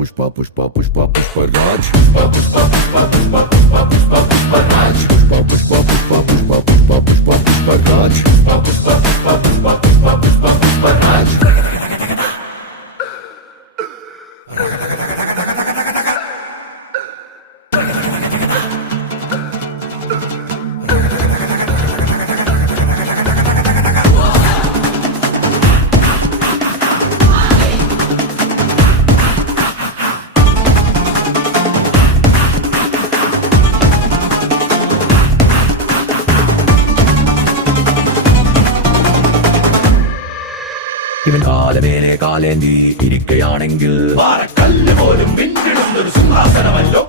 पुष्पा पुष्पा पुष्पा पुष्पराज पुष्पा पुष्पा पुष्पा पुष्पा पुष्पा पुष्पा पुष्पराज पुष्पा पुष्पा पुष्पा पुष्पा पुष्पा पुष्पा पुष्पराज पुष्पा पुष्पा पुष्पा पुष्पा पुष्पा पुष्पा पुष्पराज ഇവൻ കാലമേനെ കാലേന്തി ഇരിക്കയാണെങ്കിൽ പാറക്കല്ല് പോലും പിന്നിടുന്നൊരു സിംഹാസനമല്ലോ.